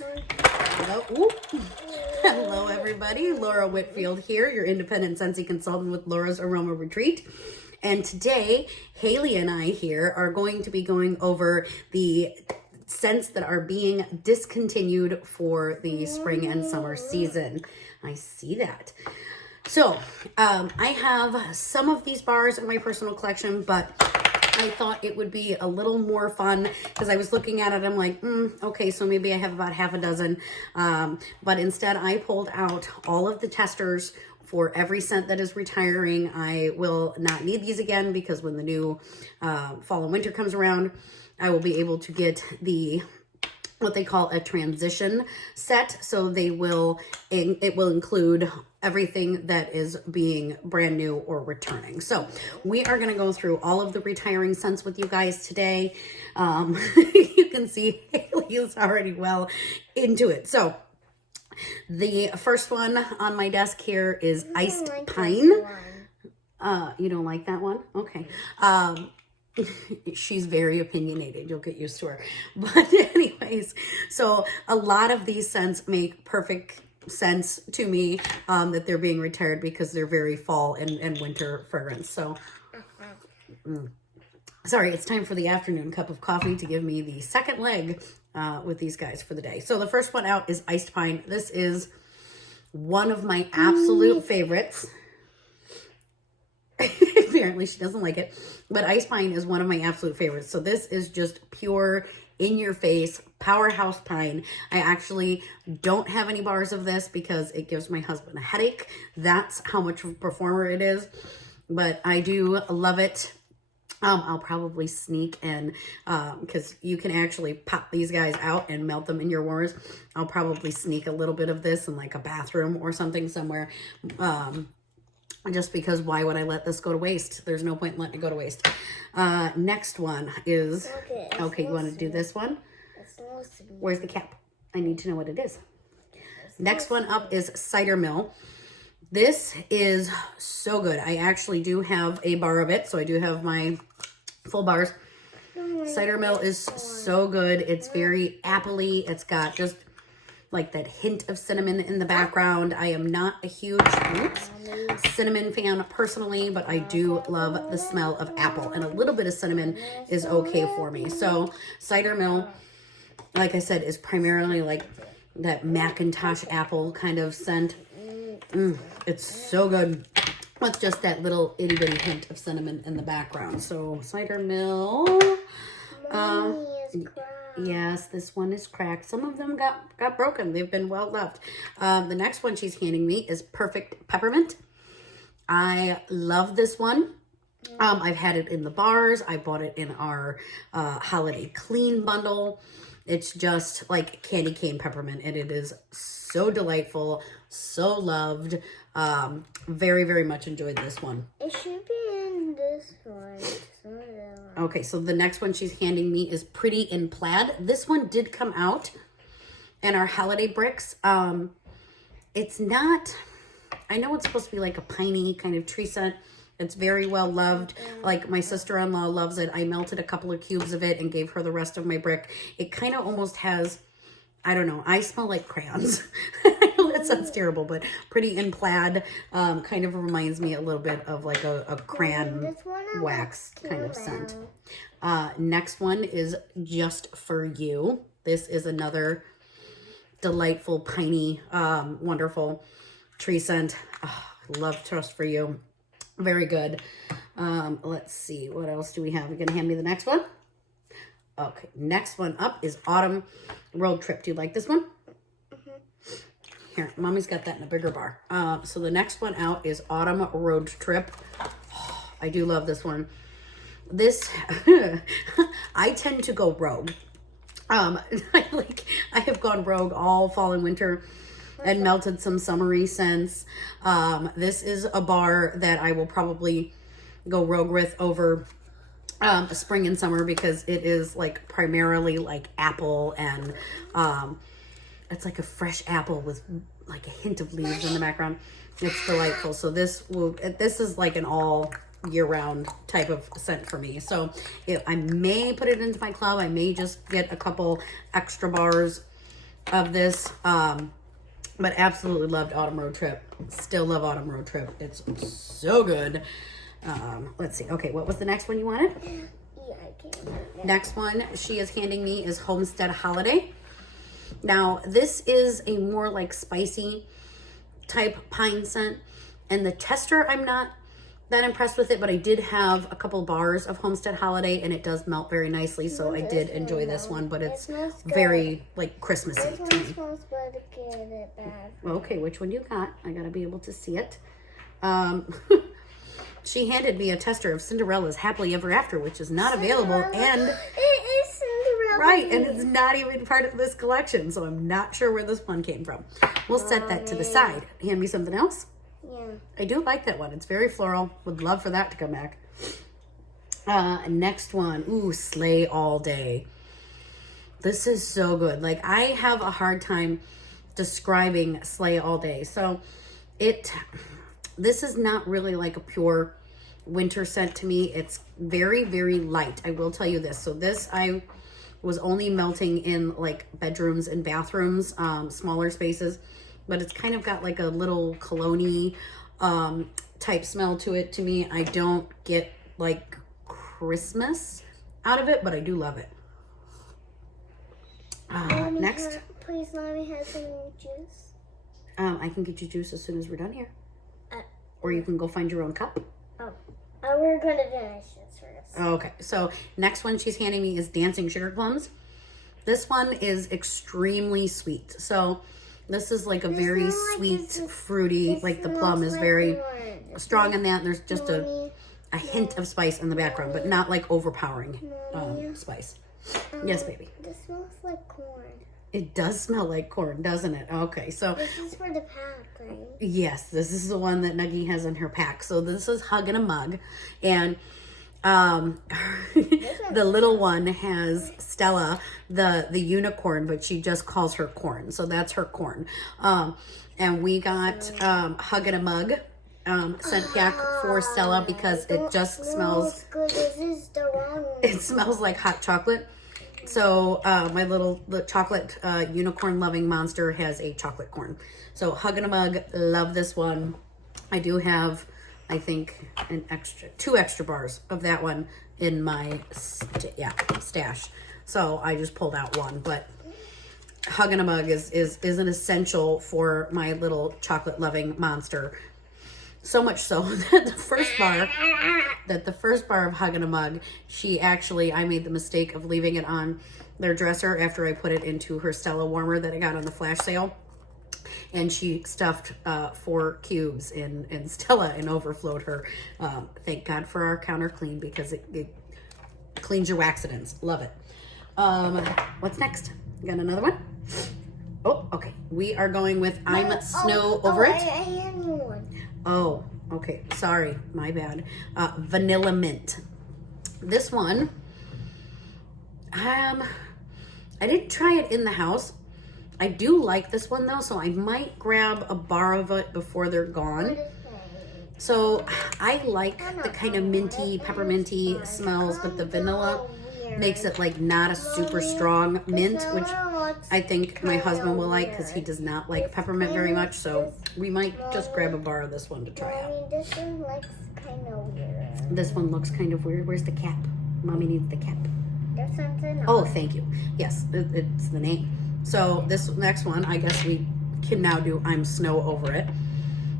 Hello. Ooh. Hello, everybody. Laura Whitfield here, your independent Scentsy consultant with Laura's Aroma Retreat. And today, Haley and I here are going to be going over the scents that are being discontinued for the spring and summer season. I see that. So, I have some of these bars in my personal collection, but I thought it would be a little more fun because I was looking at it. I'm like, okay, so maybe I have about half a dozen. But instead, I pulled out all of the testers for every scent that is retiring. I will not need these again because when the new fall and winter comes around, I will be able to get the what they call a transition set. So it will include everything that is being brand new or returning. So we are going to go through all of the retiring scents with you guys today. You can see Haley is already well into it. So the first one on my desk here is Iced Pine. You don't like that one? Okay. She's very opinionated. You'll get used to her. But anyways, so a lot of these scents make perfect sense to me that they're being retired because they're very fall and winter fragrance. So, sorry, it's time for the afternoon cup of coffee to give me the second leg with these guys for the day. So the first one out is Iced Pine. This is one of my absolute favorites. Apparently she doesn't like it, but Iced Pine is one of my absolute favorites. So this is just pure in your face powerhouse pine. I actually don't have any bars of this because it gives my husband a headache. That's how much of a performer it is, but I do love it. I'll probably sneak in because you can actually pop these guys out and melt them in your warmers. I'll probably sneak a little bit of this in like a bathroom or something somewhere. Just because why would I let this go to waste? There's no point in letting it go to waste. Next one is, okay, you want to do this one? Where's the cap? I need to know what it is. Next one up is Cider Mill. This is so good. I actually do have a bar of it, so I do have my full bars. Cider Mill is so good. It's very appley. It's got just like that hint of cinnamon in the background. I am not a huge cinnamon fan personally, but I do love the smell of apple, and a little bit of cinnamon is okay for me. So Cider Mill, like I said, is primarily like that Macintosh apple kind of scent. It's so good with just that little itty bitty hint of cinnamon in the background. So Cider Mill, yes, this one is cracked. Some of them got broken. They've been well loved. The next one she's handing me is Perfect Peppermint. I love this one. I've had it in the bars. I bought it in our holiday clean bundle. It's just like candy cane peppermint, and it is so delightful, so loved. Very, very much enjoyed this one. It should be in this one. Okay, so the next one she's handing me is Pretty in Plaid. This one did come out in our holiday bricks. It's not, I know it's supposed to be like a piney kind of tree scent. It's very well loved. Like my sister-in-law loves it. I melted a couple of cubes of it and gave her the rest of my brick. It kind of almost has, I don't know, I smell like crayons. I know that sounds terrible, but Pretty in Plaid kind of reminds me a little bit of like a crayon wax kind of scent. Next one is Just For You. This is another delightful, piney, wonderful tree scent. Oh, love Just For You. Very good. Let's see. What else do we have? You're going to hand me the next one? Okay. Next one up is Autumn Road Trip. Do you like this one? Here, Mommy's got that in a bigger bar. So the next one out is Autumn Road Trip. Oh, I do love this one. This, I tend to go rogue. I have gone rogue all fall and winter and melted some summery scents. This is a bar that I will probably go rogue with over spring and summer because it is like primarily like apple and it's like a fresh apple with like a hint of leaves in the background. It's delightful. So this is like an all year round type of scent for me. So I may put it into my club. I may just get a couple extra bars of this. But absolutely loved Autumn Road Trip. Still love Autumn Road Trip. It's so good. Let's see. Okay, what was the next one you wanted? Yeah, I can't remember. Next one she is handing me is Homestead Holiday. Now, this is a more like spicy type pine scent. And the tester, I'm not that impressed with it, but I did have a couple bars of Homestead Holiday, and it does melt very nicely, so I did enjoy this one, but it's very, like, Christmassy This to one me. smells better to get it back. Okay, which one you got? I gotta be able to see it. She handed me a tester of Cinderella's Happily Ever After, which is not available, and... It is Cinderella. Right, and it's not even part of this collection, so I'm not sure where this one came from. We'll set that to the side. Hand me something else? Yeah. I do like that one. It's very floral. Would love for that to come back. Next one. Ooh, Slay All Day. This is so good. Like, I have a hard time describing Slay All Day. So, this is not really like a pure winter scent to me. It's very, very light. I will tell you this. So, this I was only melting in like bedrooms and bathrooms, smaller spaces. But it's kind of got like a little cologne-y type smell to it. To me, I don't get like Christmas out of it, but I do love it. Next. Please let me have some juice. I can get you juice as soon as we're done here. Or you can go find your own cup. We're going to finish this first. Okay, so next one she's handing me is Dancing Sugar Plums. This one is extremely sweet. So this is like a very sweet, fruity, like the plum is very strong in that. There's just a hint of spice in the background, but not like overpowering spice. Yes, baby. This smells like corn. It does smell like corn, doesn't it? Okay, so This is for the pack, right? yes, this is the one that Nuggie has in her pack. So this is Hug in a Mug, and the little one has Stella, the unicorn, but she just calls her Corn. So that's her corn. And we got Hug in a Mug scent pack for Stella because it just smells. Good. This is the wrong one. It smells like hot chocolate. So my the chocolate unicorn loving monster has a chocolate corn. So Hug in a Mug, love this one. I do have, I think, two extra bars of that one in my stash. So I just pulled out one, but Hug in a Mug is an essential for my little chocolate loving monster. So much so that the first bar of Hug in a Mug, I made the mistake of leaving it on their dresser after I put it into her Stella warmer that I got on the flash sale. And she stuffed 4 cubes in Stella and overflowed her. Thank God for our counter clean because it cleans your waxidents. Love it. What's next? You got another one? Oh, okay. We are going with I'm Snow Over It. I had one. Oh, okay. Sorry. My bad. Vanilla Mint. This one, I didn't try it in the house. I do like this one though, so I might grab a bar of it before they're gone. So I like the kind of minty, pepperminty smells, but the vanilla makes it like not a super strong mint, which I think my husband will like because he does not like peppermint very much. So we might just grab a bar of this one to try out. This one looks kind of weird. This one looks kind of weird. Where's the cap? Mommy needs the cap. There's something Oh, thank you. Yes, it's the name. So this next one, I guess we can now do I'm Snow Over It.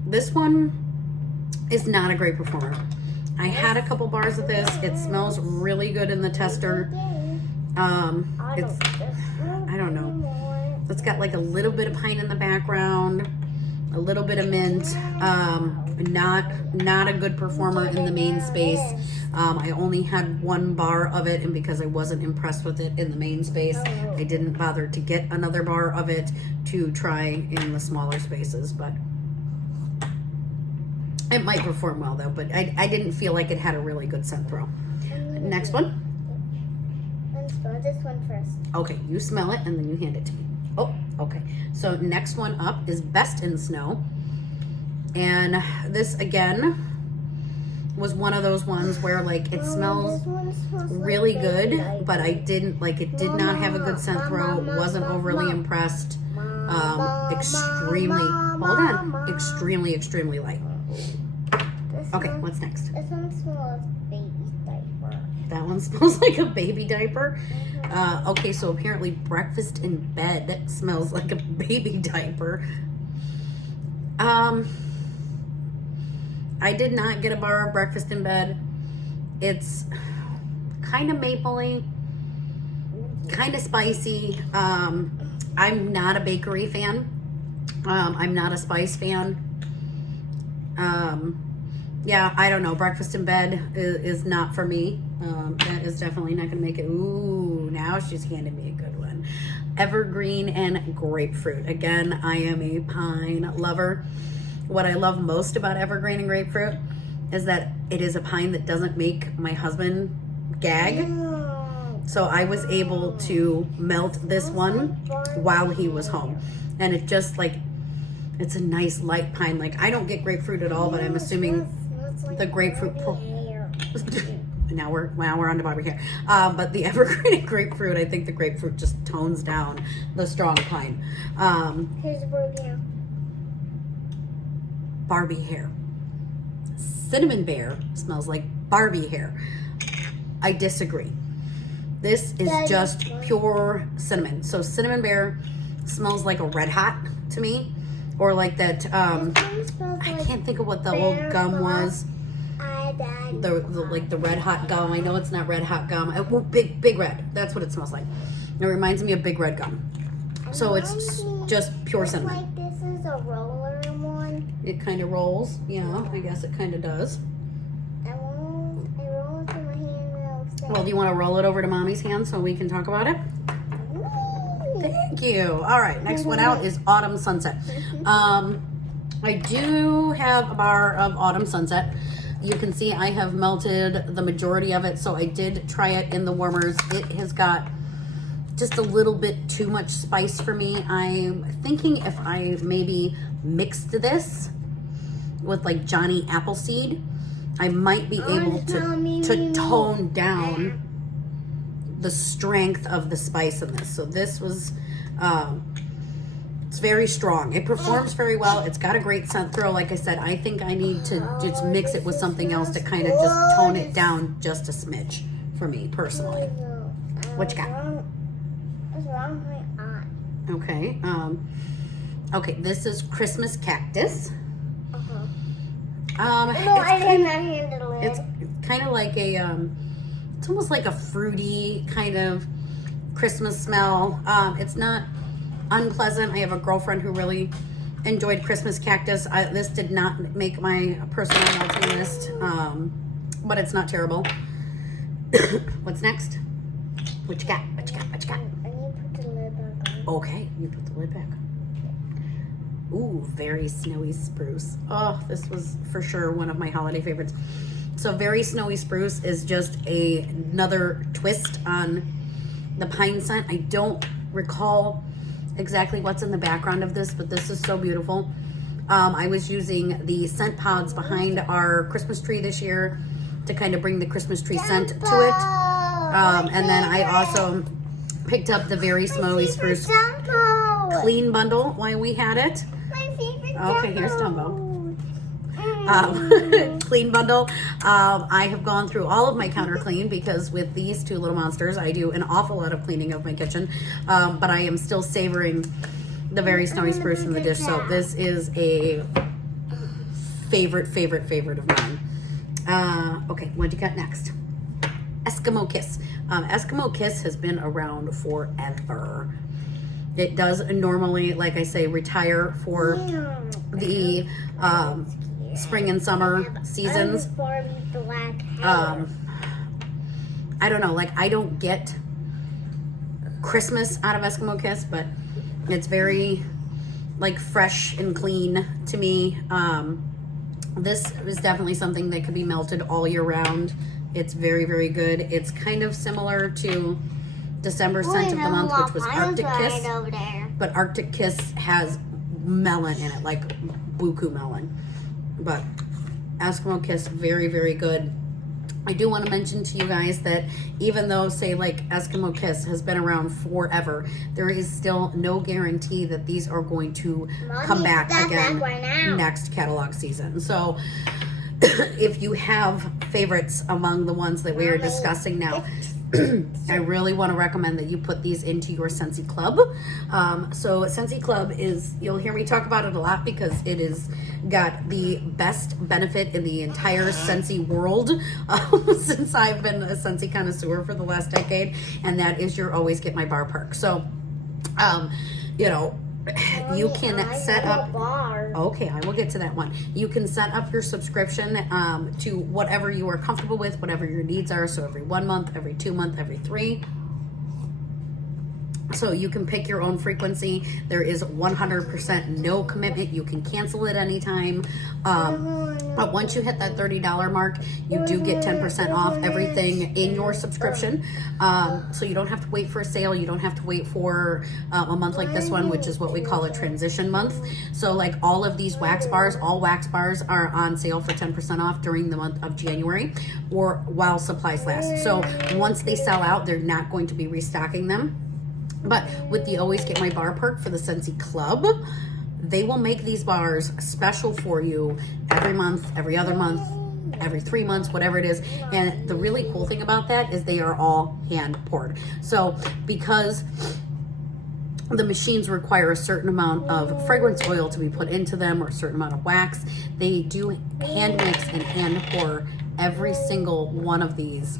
This one is not a great performer. I had a couple bars of this. It smells really good in the tester. It's, I don't know. It's got like a little bit of pine in the background, a little bit of mint. Not a good performer in the main space. I only had 1 bar of it, and because I wasn't impressed with it in the main space, I didn't bother to get another bar of it to try in the smaller spaces, but it might perform well though, but I didn't feel like it had a really good scent throw. Next one. Let's go this one first. Okay, you smell it and then you hand it to me. Oh, okay. So next one up is Best in Snow. And this again was one of those ones where like it smells This one smells like really baby good, diaper. but I didn't like it. Did not have a good scent throw. Wasn't overly impressed. Extremely. Hold on. Extremely light. This Okay, one- what's next? This one smells baby diaper. That one smells like a baby diaper. Okay, so apparently breakfast in bed smells like a baby diaper. I did not get a bar of breakfast in bed. It's kind of mapley, kind of spicy. I'm not a bakery fan. I'm not a spice fan. Yeah, I don't know. Breakfast in bed is not for me. That is definitely not going to make it. Ooh, now she's handing me a good one. Evergreen and grapefruit. Again, I am a pine lover. What I love most about evergreen and grapefruit is that it is a pine that doesn't make my husband gag. So I was able to melt this one while he was home. And it just like, it's a nice light pine. Like I don't get grapefruit at all, but I'm assuming the grapefruit now we're on to Barbie hair. But the evergreen and grapefruit, I think the grapefruit just tones down the strong pine. Here's the Barbie hair. Barbie hair. Cinnamon Bear smells like Barbie hair. I disagree. This is just pure cinnamon. So Cinnamon Bear smells like a Red Hot to me, or like that. I can't think of what the old gum was. The like the Red Hot gum. I know it's not Red Hot gum. Well, Big Red. That's what it smells like. It reminds me of Big Red gum. So it's just pure cinnamon. Like this is a roller one. It kind of rolls. Yeah, I guess it kind of does. It rolls in my hand real fast. Well, do you want to roll it over to Mommy's hand so we can talk about it? Thank you. All right, next one out is Autumn Sunset. I do have a bar of Autumn Sunset. You can see I have melted the majority of it, so I did try it in the warmers. It has got just a little bit too much spice for me. I'm thinking if I maybe mixed this with like Johnny Appleseed, I might be able to tone down the strength of the spice in this. So this was, it's very strong. It performs very well. It's got a great scent throw. Like I said, I think I need to just mix it with something else to kind of just tone it down just a smidge for me personally. What you got? What's wrong with my eye? Okay. Okay, this is Christmas Cactus. No, I didn't handle it. It's kind of like a, it's almost like a fruity kind of Christmas smell. It's not unpleasant. I have a girlfriend who really enjoyed Christmas Cactus. This did not make my personal melting list, but it's not terrible. What's next? What you got? What you got? What you got? I need to put the lid back on. Okay, you put the lid back on. Ooh, very snowy spruce. Oh, this was for sure one of my holiday favorites. So very snowy spruce is just another twist on the pine scent. I don't recall exactly what's in the background of this, but this is so beautiful. I was using the scent pods behind our Christmas tree this year to kind of bring the Christmas tree scent to it. And then I also picked up the very snowy spruce clean bundle while we had it. My favorite Okay, here's Dumbo. Clean bundle. I have gone through all of my counter clean because with these two little monsters, I do an awful lot of cleaning of my kitchen. But I am still savoring the very snowy spruce in the dish. So this is a favorite of mine. Okay, what do you got next? Eskimo Kiss. Eskimo Kiss has been around forever. It does normally, like I say, retire for the spring and summer seasons. I don't know, like I don't get Christmas out of Eskimo Kiss, but it's very like fresh and clean to me. This is definitely something that could be melted all year round. It's very good. It's kind of similar to December scent of the month, which was Arctic Kiss, but Arctic Kiss has melon in it, like buku melon. But Eskimo Kiss, very, very good. I do want to mention to you guys that even though, say, like Eskimo Kiss has been around forever, there is still no guarantee that these are going to come back again next catalog season. So if you have favorites among the ones that we are discussing now, I really want to recommend that you put these into your Scentsy Club. So Scentsy Club is, you'll hear me talk about it a lot because it is got the best benefit in the entire Scentsy world since I've been a Scentsy connoisseur for the last decade, and that is your always get my bar perk. So, you know, you can set up, okay, I will get to that one. You can set up your subscription to whatever you are comfortable with, whatever your needs are. So every 1 month, every 2 month, every 3. So you can pick your own frequency. There is 100% no commitment. You can cancel it anytime. But once you hit that $30 mark, you do get 10% off everything in your subscription. So you don't have to wait for a sale. You don't have to wait for a month like this one, which is what we call a transition month. So like all of these wax bars, all wax bars are on sale for 10% off during the month of January or while supplies last. So once they sell out, they're not going to be restocking them. But with the Always Get My Bar perk for the Scentsy Club, they will make these bars special for you every month, every other month, every 3 months, whatever it is. And the really cool thing about that is they are all hand poured. So because the machines require a certain amount of fragrance oil to be put into them or a certain amount of wax, they do hand mix and hand pour every single one of these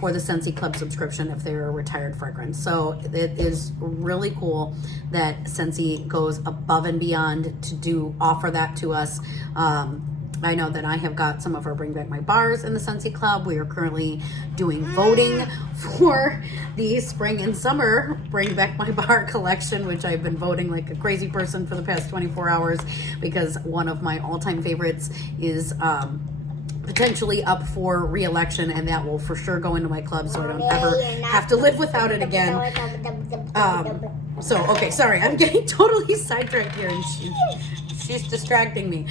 for the Scentsy Club subscription if they're a retired fragrance. So it is really cool that Scentsy goes above and beyond to offer that to us. I know that I have got some of our Bring Back My Bars in the Scentsy Club. We are currently doing voting for the spring and summer Bring Back My Bar collection, which I've been voting like a crazy person for the past 24 hours because one of my all-time favorites is potentially up for re-election, and that will for sure go into my club so I don't ever have to live without it again. So, okay, sorry, I'm getting totally sidetracked here, and she's distracting me.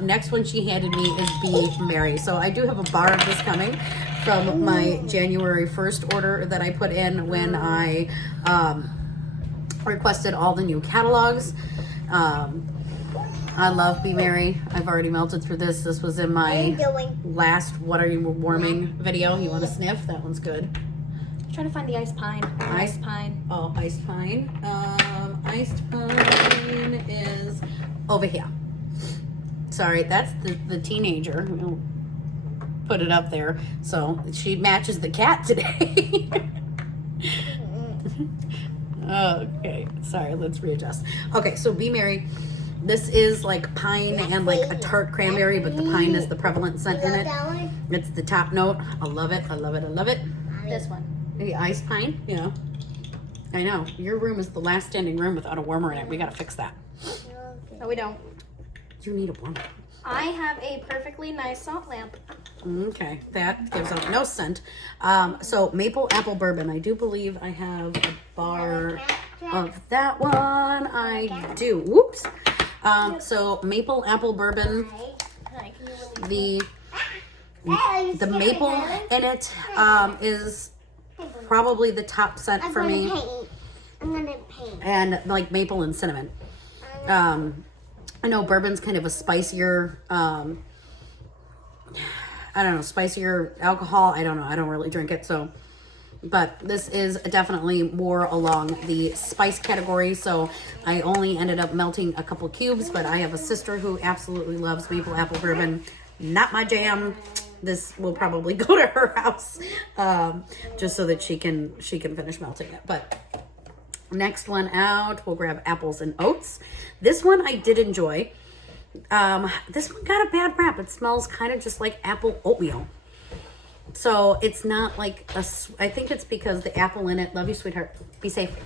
Next one she handed me is Be Merry. So I do have a bar of this coming from my January 1st order that I put in when I requested all the new catalogs. I love Be Merry. I've already melted through this. This was in my last What Are You Warming video. You want to sniff? That one's good. I'm trying to find the Ice Pine. Ice Pine. Oh, Iced Pine. Iced Pine is over here. Sorry, that's the teenager. We'll put it up there. So she matches the cat today. Okay, sorry, let's readjust. Okay, so Be Merry. This is like pine and like a tart cranberry, but the pine is the prevalent scent in it. It's the top note. I love it. I love it. I love it. This one. The Ice Pine, yeah. I know. Your room is the last standing room without a warmer in it. We got to fix that. No, we don't. You need a warmer. I have a perfectly nice salt lamp. Okay, that gives out no scent. So Maple Apple Bourbon. I do believe I have a bar of that one. I do. Whoops. So Maple Apple Bourbon. The maple in it is probably the top scent for me. I'm gonna paint. And like maple and cinnamon. I know bourbon's kind of a spicier, I don't know, spicier alcohol. I don't know. I don't really drink it. So, but this is definitely more along the spice category. So I only ended up melting a couple cubes, but I have a sister who absolutely loves maple apple bourbon. Not my jam. This will probably go to her house, just so that she can finish melting it. But next one out, we'll grab apples and oats. This one I did enjoy. This one got a bad rap. It smells kind of just like apple oatmeal. So it's not like I think it's because the apple in it, love you sweetheart, be safe,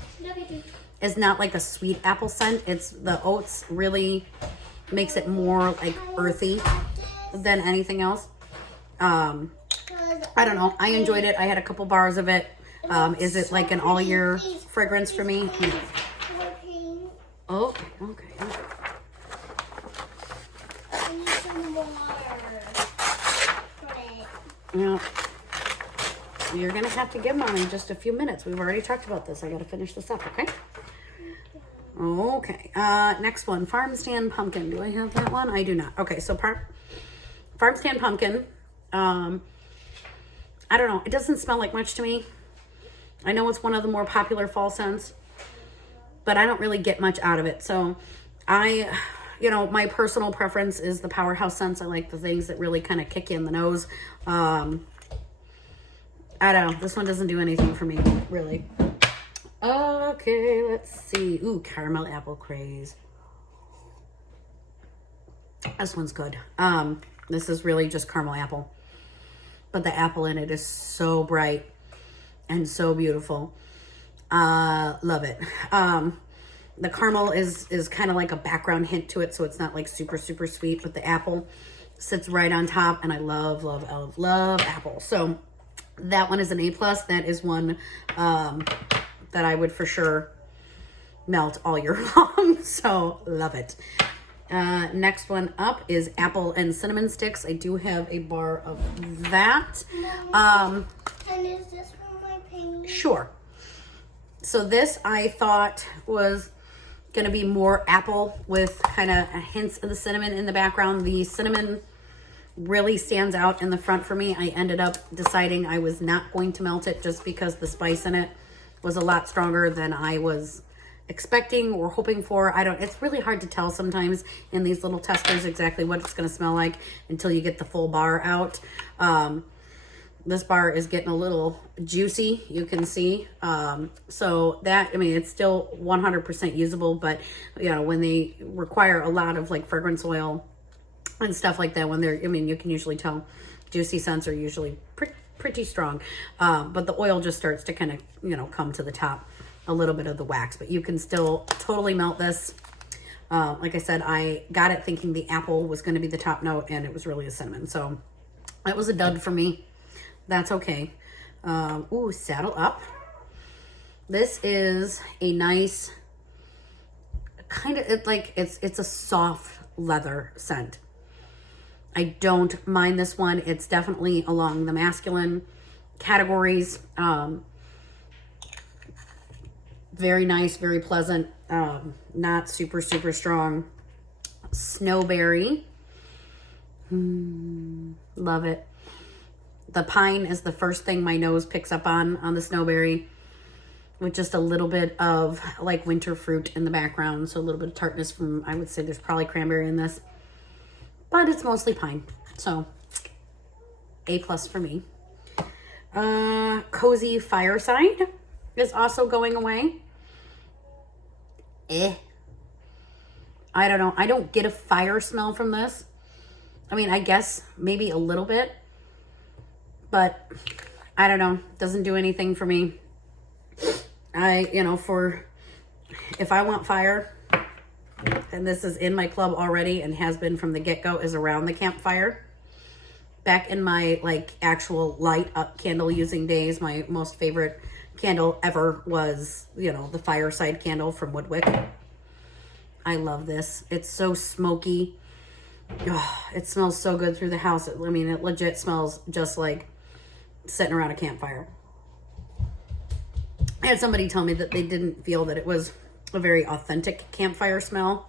is not like a sweet apple scent. It's the oats really makes it more like earthy than anything else. I don't know. I enjoyed it. I had a couple bars of it. Is it like an all year fragrance for me? Oh, okay. Now, you're going to have to give Mommy just a few minutes. We've already talked about this. I got to finish this up, okay? Okay. Next one, Farm Stand Pumpkin. Do I have that one? I do not. Okay, so Farm Stand Pumpkin. I don't know. It doesn't smell like much to me. I know it's one of the more popular fall scents, but I don't really get much out of it. So my personal preference is the powerhouse scents. I like the things that really kind of kick you in the nose. I don't know. This one doesn't do anything for me, really. Okay, let's see. Ooh, caramel apple craze. This one's good. This is really just caramel apple. But the apple in it is so bright and so beautiful. Love it. The caramel is kind of like a background hint to it, so it's not like super, super sweet, but the apple sits right on top, and I love, love, love, love apple. So that one is an A+. That is one that I would for sure melt all year long. So love it. Next one up is apple and cinnamon sticks. I do have a bar of that. And is this for my painting? Sure. So this I thought was going to be more apple with kind of hints of the cinnamon in the background. The cinnamon really stands out in the front for me. I ended up deciding I was not going to melt it just because the spice in it was a lot stronger than I was expecting or hoping for. It's really hard to tell sometimes in these little testers exactly what it's going to smell like until you get the full bar out. This bar is getting a little juicy, you can see. So that, it's still 100% usable, but when they require a lot of like fragrance oil and stuff like that, when they're, you can usually tell juicy scents are usually pretty strong. But the oil just starts to kind of, come to the top, a little bit of the wax, but you can still totally melt this. Like I said, I got it thinking the apple was going to be the top note, and it was really a cinnamon. So that was a dud for me. That's okay. Ooh, Saddle Up. This is a nice kind of, it's a soft leather scent. I don't mind this one. It's definitely along the masculine categories. Very nice, very pleasant. Not super, super strong. Snowberry. Love it. The pine is the first thing my nose picks up on the snowberry, with just a little bit of like winter fruit in the background. So a little bit of tartness from, I would say there's probably cranberry in this, but it's mostly pine. So A+ for me. Cozy Fireside is also going away. I don't know. I don't get a fire smell from this. I guess maybe a little bit, but I don't know. Doesn't do anything for me. If I want fire, and this is in my club already and has been from the get-go, is around the campfire. Back in my actual light up candle using days, my most favorite candle ever was, the Fireside candle from Woodwick. I love this. It's so smoky. Oh, it smells so good through the house. It legit smells just like sitting around a campfire. I had somebody tell me that they didn't feel that it was a very authentic campfire smell.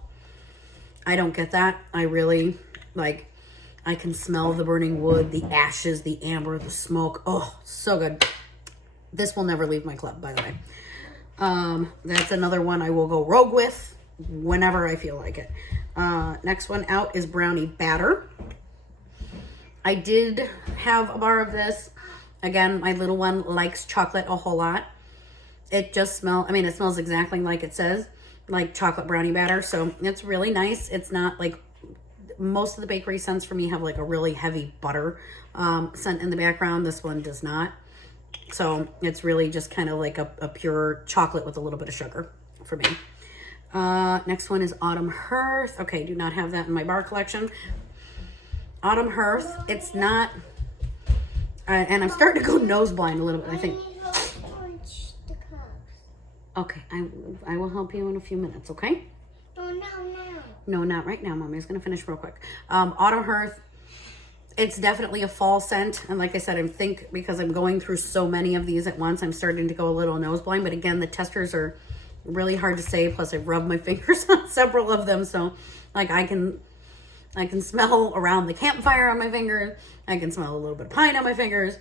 I don't get that. I really, I can smell the burning wood, the ashes, the amber, the smoke. Oh, so good. This will never leave my club, by the way. That's another one I will go rogue with whenever I feel like it. Next one out is Brownie Batter. I did have a bar of this. Again, my little one likes chocolate a whole lot. It just smells, it smells exactly like it says, like chocolate brownie batter. So it's really nice. It's not like most of the bakery scents for me have like a really heavy butter scent in the background. This one does not. So it's really just kind of like a pure chocolate with a little bit of sugar for me. Next one is Autumn Hearth. Okay, do not have that in my bar collection. Autumn Hearth. It's not, and I'm starting to go nose blind a little bit, I think. Okay, I will help you in a few minutes, okay? Oh, no. No, not right now, Mommy's going to finish real quick. Autumn Hearth, it's definitely a fall scent. And like I said, I think because I'm going through so many of these at once, I'm starting to go a little nose blind. But again, the testers are really hard to say. Plus, I've rubbed my fingers on several of them. So like I can smell around the campfire on my fingers. I can smell a little bit of pine on my fingers.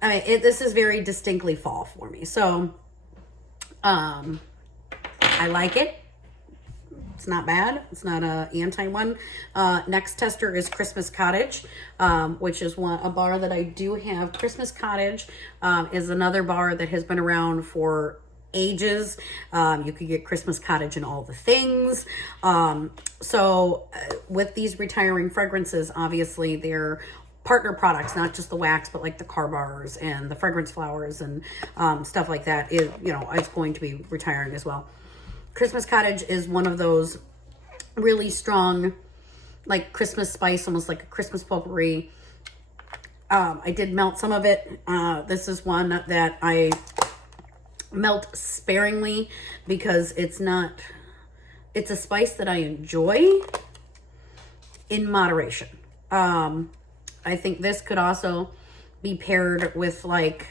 I mean, this is very distinctly fall for me. So I like it. It's not bad. It's not a anti one. Next tester is Christmas Cottage, which is a bar that I do have. Christmas Cottage is another bar that has been around for ages. You could get Christmas Cottage in all the things. So with these retiring fragrances, obviously they're partner products, not just the wax, but like the car bars and the fragrance flowers and stuff like that is, it's going to be retiring as well. Christmas Cottage is one of those really strong, like Christmas spice, almost like a Christmas potpourri. I did melt some of it. This is one that I melt sparingly because it's a spice that I enjoy in moderation. I think this could also be paired with like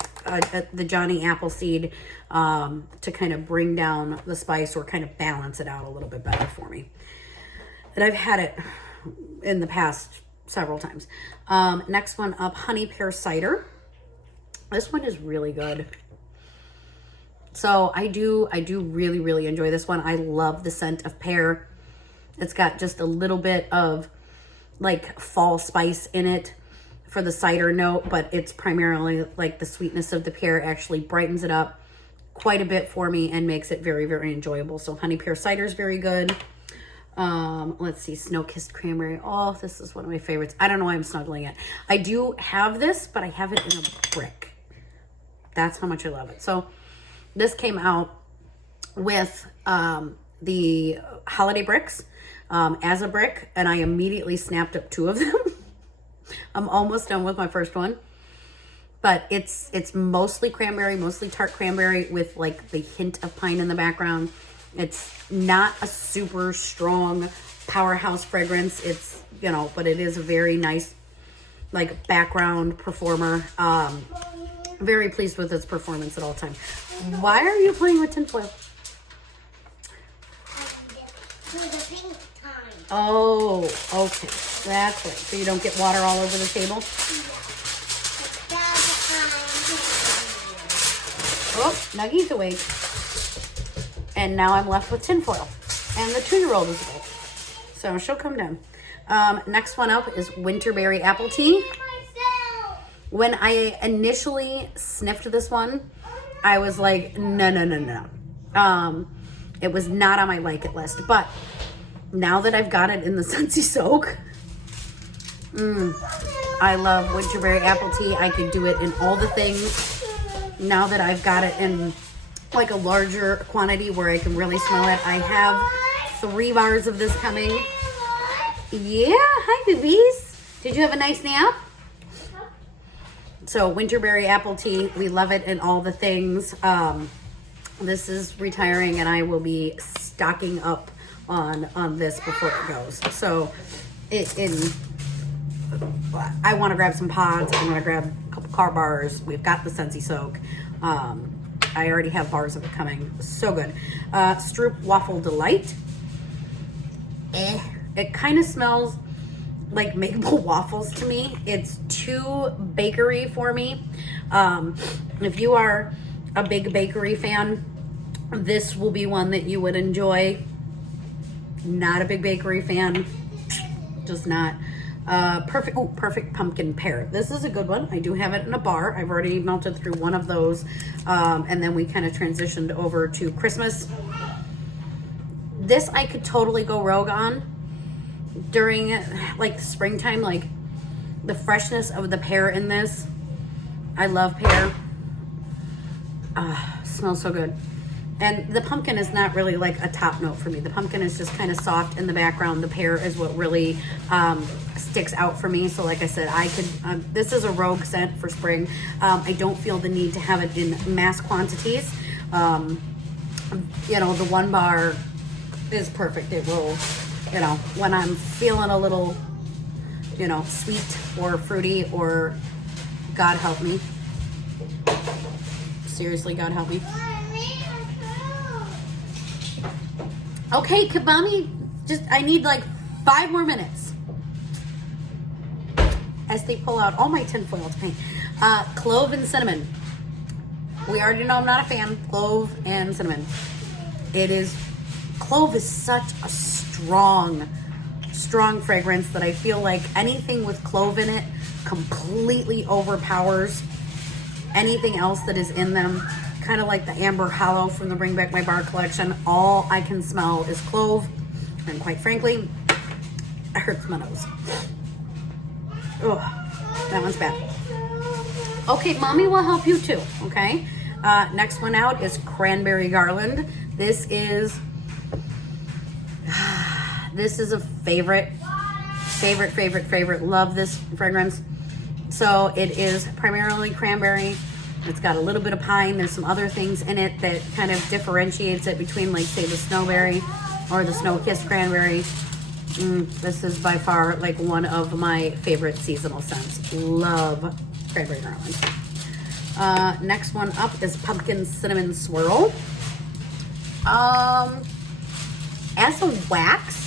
the Johnny Appleseed to kind of bring down the spice or kind of balance it out a little bit better for me. And I've had it in the past several times. Next one up, Honey Pear Cider. This one is really good. So I do really, really enjoy this one. I love the scent of pear. It's got just a little bit of like fall spice in it for the cider note, but it's primarily like the sweetness of the pear actually brightens it up quite a bit for me and makes it very, very enjoyable. So Honey Pear Cider is very good. Let's see, Snow Kissed Cranberry. Oh, this is one of my favorites. I don't know why I'm snuggling it. I do have this, but I have it in a brick. That's how much I love it. So this came out with the holiday bricks as a brick, and I immediately snapped up 2 of them. I'm almost done with my first one, but it's mostly cranberry, mostly tart cranberry with like the hint of pine in the background. It's not a super strong powerhouse fragrance. It's, but it is a very nice like background performer. Very pleased with its performance at all times. Why are you playing with tinfoil? Oh, okay. That's right. So you don't get water all over the table? Oh, Nuggie's awake. And now I'm left with tinfoil. And the 2-year-old is awake. So she'll come down. Next one up is Winterberry Apple Tea. When I initially sniffed this one, I was like, no. It was not on my like it list. But now that I've got it in the Scentsy Soak, I love Winterberry Apple Tea. I could do it in all the things. Now that I've got it in like a larger quantity where I can really smell it. I have 3 bars of this coming. Yeah, hi boobies. Did you have a nice nap? So Winterberry Apple Tea, we love it in all the things. This is retiring and I will be stocking up on this before it goes. So I want to grab some pods. I want to grab a couple car bars. We've got the Scentsy Soak. I already have bars of it coming. So good. Stroop Waffle Delight. It kind of smells like maple waffles to me. It's too bakery for me. If you are a big bakery fan, this will be one that you would enjoy. Not a big bakery fan. Just not. Perfect Pumpkin Pear. This is a good one. I do have it in a bar. I've already melted through one of those. And then we kind of transitioned over to Christmas. This I could totally go rogue on during like the springtime, like the freshness of the pear in this. I love pear. Smells so good. And the pumpkin is not really like a top note for me. The pumpkin is just kind of soft in the background. The pear is what really sticks out for me. So like I said, I could, this is a rogue scent for spring. I don't feel the need to have it in mass quantities. The 1 bar is perfect. It will, when I'm feeling a little, you know, sweet or fruity or God help me. Seriously, God help me. Okay, Kabami, I need like 5 more minutes. As they pull out all my tinfoil to paint. Clove and cinnamon. We already know I'm not a fan. Clove and cinnamon. Clove is such a strong fragrance that I feel like anything with clove in it completely overpowers anything else that is in them. Kind of like the Amber Hollow from the Bring Back My Bar collection. All I can smell is clove. And quite frankly, it hurts my nose. Ugh, that one's bad. Okay, Mommy will help you too, okay? Next one out is Cranberry Garland. This is a favorite. Love this fragrance. So it is primarily cranberry. It's got a little bit of pine. There's some other things in it that kind of differentiates it between, like, say, the snowberry or the snow-kissed cranberry. This is by far like one of my favorite seasonal scents. Love Cranberry Garland. Next one up is Pumpkin Cinnamon Swirl. As a wax,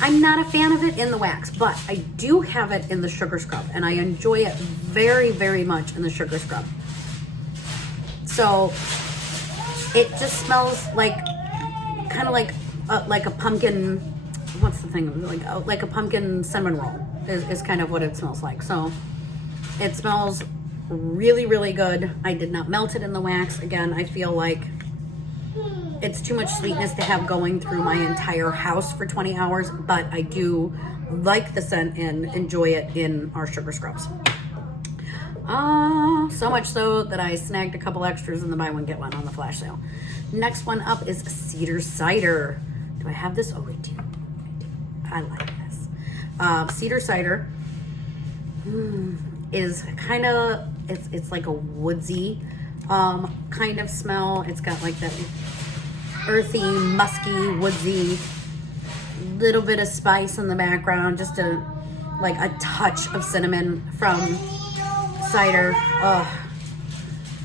I'm not a fan of it in the wax, but I do have it in the sugar scrub, and I enjoy it very, very much in the sugar scrub. So it just smells like, kind of like a pumpkin. What's the thing? Like a pumpkin cinnamon roll is kind of what it smells like. So it smells really, really good. I did not melt it in the wax. Again, I feel like it's too much sweetness to have going through my entire house for 20 hours, but I do like the scent and enjoy it in our sugar scrubs. So much so that I snagged a couple extras in the buy one get one on the flash sale. Next one up is Cedar Cider. Do I have this? Oh, I do. I like this. Cedar Cider is kind of, it's like a woodsy kind of smell. It's got like that earthy, musky, woodsy, little bit of spice in the background, just a touch of cinnamon from cider. Oh,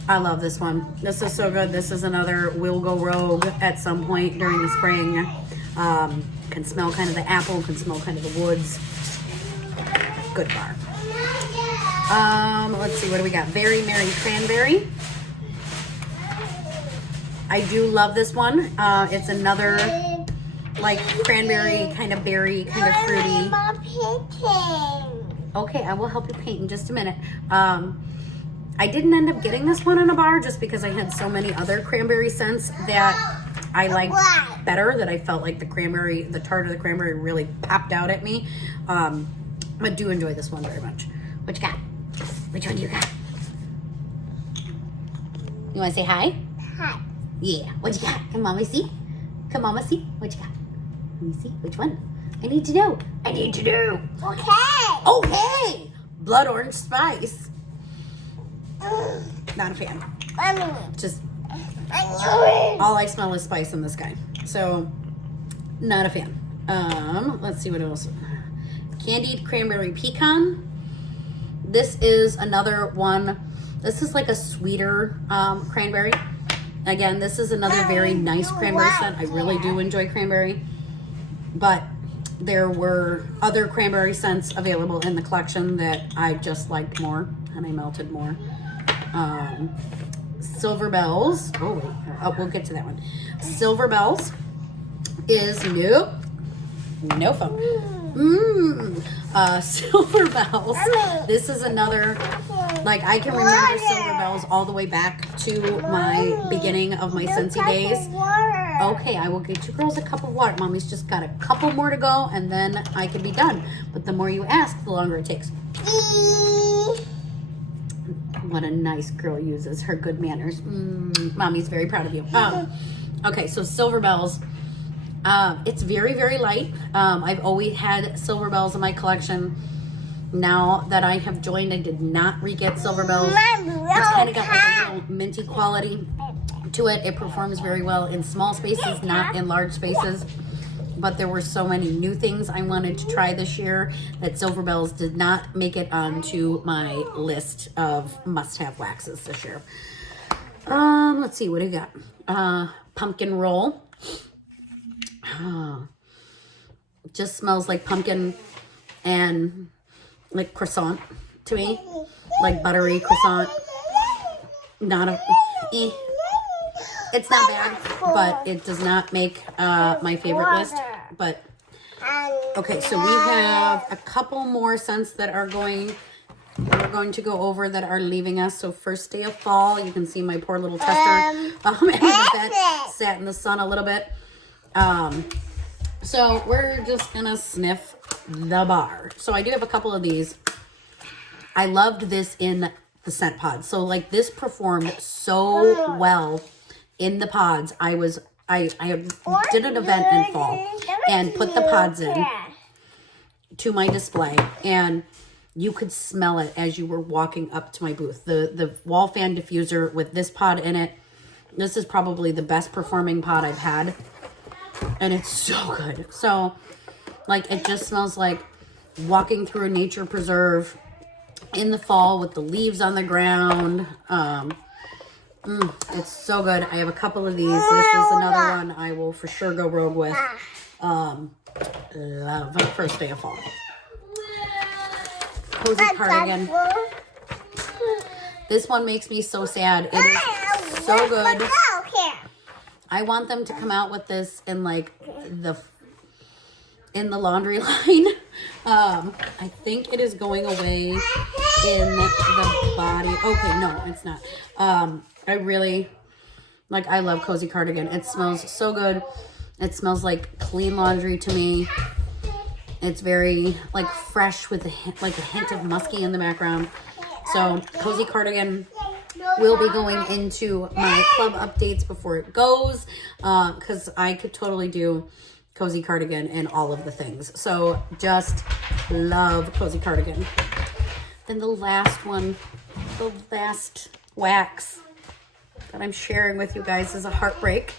I love this one. This is so good. This is another will go rogue at some point during the spring. Can smell kind of the apple, can smell kind of the woods. Good bar. Let's see, what do we got? Very Merry Cranberry. I do love this one. It's another like cranberry, kind of berry, kind of fruity. Okay, I will help you paint in just a minute. I didn't end up getting this one in a bar just because I had so many other cranberry scents that I liked better, that I felt like the tart of the cranberry really popped out at me. But do enjoy this one very much. What you got? Which one do you got? You want to say hi? Hi. Yeah. What you got? Come Mama see. Come Mama see. What you got? Let me see. Which one? I need to know. I need to know. Okay. Okay. Blood orange spice. Not a fan. Just all I smell is spice in this guy. So not a fan. Let's see what else. Candied cranberry pecan. This is another one. This is like a sweeter cranberry. Again, this is another very nice cranberry scent. I really do enjoy cranberry. But there were other cranberry scents available in the collection that I just liked more, and I melted more. Silver Bells. Oh, wait. Oh, we'll get to that one. Silver Bells is no fun. Silver Bells. This is another, like, I can remember Silver Bells all the way back to my beginning of my Scentsy days. Okay, I will get you girls a cup of water. Mommy's just got a couple more to go, and then I can be done. But the more you ask, the longer it takes. What a nice girl uses her good manners. Mommy's very proud of you. Okay, so Silver Bells. It's very, very light. I've always had Silver Bells in my collection. Now that I have joined, I did not re-get Silver Bells. It's kind of got like a little minty quality to it. It performs very well in small spaces, not in large spaces. but there were so many new things I wanted to try this year that Silver Bells did not make it onto my list of must-have waxes this year. Let's see, what do you got? Pumpkin roll. Just smells like pumpkin and like croissant to me, like buttery croissant. Not a, it's not bad, but it does not make my favorite list. But okay, so we have a couple more scents that are we're going to go over that are leaving us. So first day of fall, you can see my poor little tester in the bed, sat in the sun a little bit. So we're just gonna sniff the bar. So I do have a couple of these. I loved this in the scent pods. So like this performed so well in the pods. I did an event in fall and put the pods in to my display, and you could smell it as you were walking up to my booth. The wall fan diffuser with this pod in it. This is probably the best performing pod I've had. And it's so good. So, like, it just smells like walking through a nature preserve in the fall with the leaves on the ground. It's so good. I have a couple of these. This is another one I will for sure go rogue with. Love first day of fall. Cozy cardigan. This one makes me so sad. It is so good. I want them to come out with this in like in the laundry line. I think it is going away in the body. Okay, no, it's not. I really I love Cozy Cardigan. It smells so good. It smells like clean laundry to me. It's very like fresh with a hint of musky in the background. So Cozy Cardigan will be going into my club updates before it goes, because I could totally do Cozy Cardigan and all of the things. So just love Cozy Cardigan. Then the last one, the last wax that I'm sharing with you guys is a heartbreak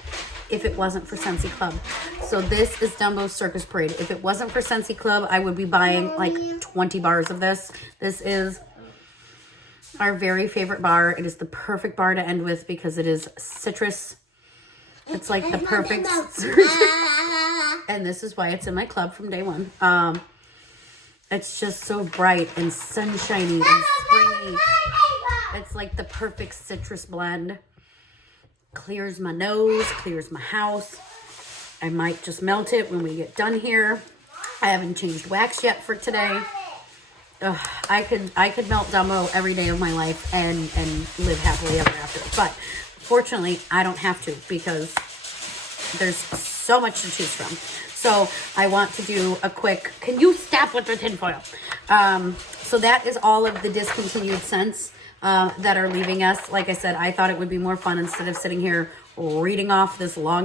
if it wasn't for Scentsy Club. So this is Dumbo's Circus Parade. If it wasn't for Scentsy Club, I would be buying like 20 bars of this. This is our very favorite bar. It is the perfect bar to end with because it is citrus. It's like the perfect and this is why it's in my club from day one. It's just so bright and sunshiny and springy. It's like the perfect citrus blend. Clears my nose, clears my house. I might just melt it when we get done here. I haven't changed wax yet for today. I could melt Dumbo every day of my life and live happily ever after. But fortunately, I don't have to because there's so much to choose from. So I want to do a quick, can you stop with the tinfoil? So that is all of the discontinued scents that are leaving us. Like I said, I thought it would be more fun instead of sitting here reading off this long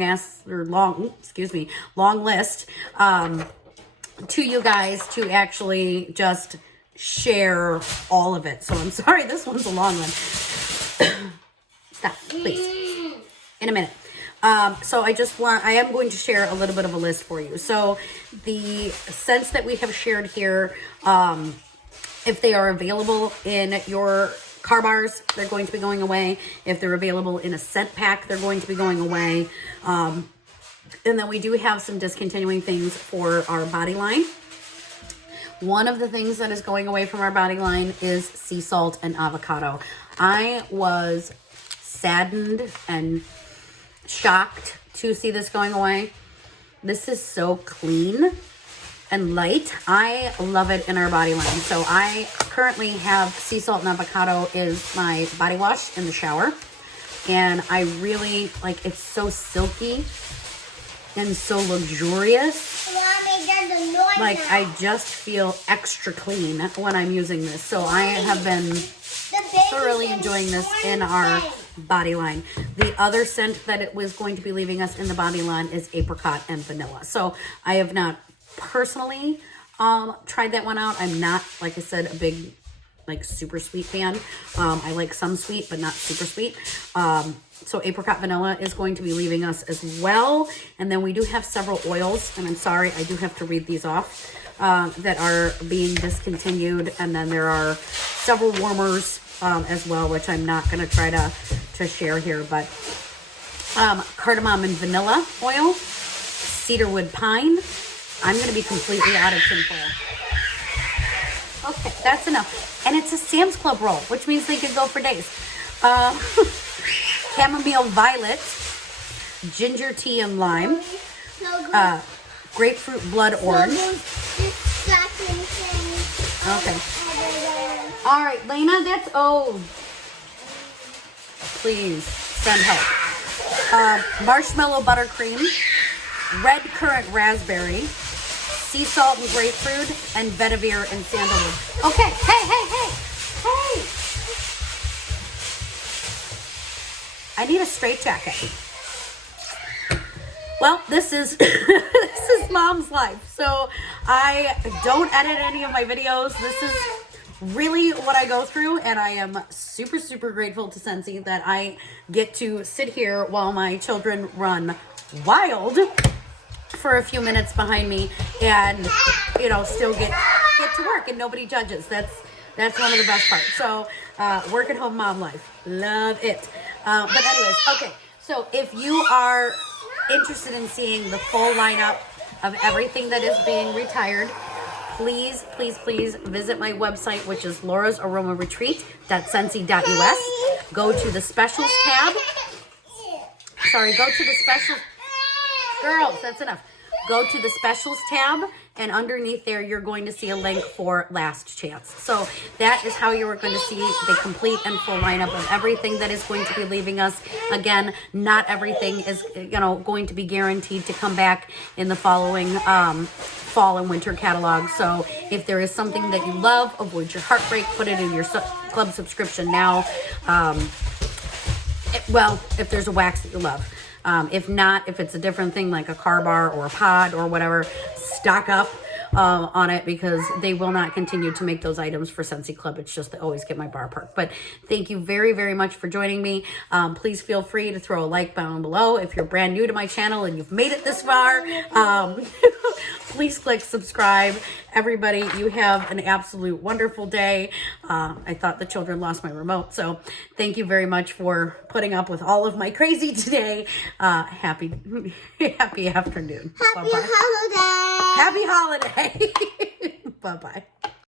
list to you guys to actually just share all of it. So I'm sorry, this one's a long one. Stop, please. In a minute. So I am going to share a little bit of a list for you. So the scents that we have shared here, if they are available in your car bars, they're going to be going away. If they're available in a scent pack, they're going to be going away. And then we do have some discontinuing things for our body line. One of the things that is going away from our body line is sea salt and avocado. I was saddened and shocked to see this going away. This is so clean and light. I love it in our body line. So I currently have sea salt and avocado is my body wash in the shower. And I really like, it's so silky and so luxurious. Like I just feel extra clean when I'm using this. So I have been thoroughly enjoying this in our body line. The other scent that it was going to be leaving us in the body line is apricot and vanilla. So I have not personally tried that one out. I'm not, like I said, a big like super sweet fan. I like some sweet but not super sweet. So apricot vanilla is going to be leaving us as well. And then we do have several oils, and I'm sorry, I do have to read these off, that are being discontinued. And then there are several warmers as well, which I'm not going to try to share here, but cardamom and vanilla oil, cedarwood pine. I'm going to be completely out of tinfoil. Okay, that's enough. And it's a Sam's Club roll, which means they could go for days. Chamomile violet, ginger tea and lime, grapefruit blood orange. Okay. All right, Lena, that's, oh, please send help. Marshmallow buttercream, red currant raspberry, sea salt and grapefruit, and vetiver and sandalwood. Okay, hey. I need a straight jacket. Well, this is this is Mom's life. So I don't edit any of my videos. This is really what I go through, and I am super, super grateful to Scentsy that I get to sit here while my children run wild for a few minutes behind me and, you know, still get to work and nobody judges. That's one of the best parts. So work at home mom life. Love it. But anyways, okay. So if you are interested in seeing the full lineup of everything that is being retired, please visit my website, which is laurasaromaretreat.scentsy.us. Go to the specials tab. Sorry, go to the special. Girls, that's enough. Go to the specials tab, and underneath there, you're going to see a link for Last Chance. So that is how you are going to see the complete and full lineup of everything that is going to be leaving us. Again, not everything is, you know, going to be guaranteed to come back in the following fall and winter catalog. So if there is something that you love, avoid your heartbreak, put it in your club subscription now. Well, if there's a wax that you love. If not, if it's a different thing like a car bar or a pod or whatever, stock up on it, because they will not continue to make those items for Scentsy Club. It's just they always get my bar perk. But thank you very, very much for joining me. Please feel free to throw a like down below if you're brand new to my channel and you've made it this far. Please click subscribe. Everybody, you have an absolute wonderful day. I thought the children lost my remote, so thank you very much for putting up with all of my crazy today. Happy afternoon. Happy holiday. Happy holiday. Bye-bye.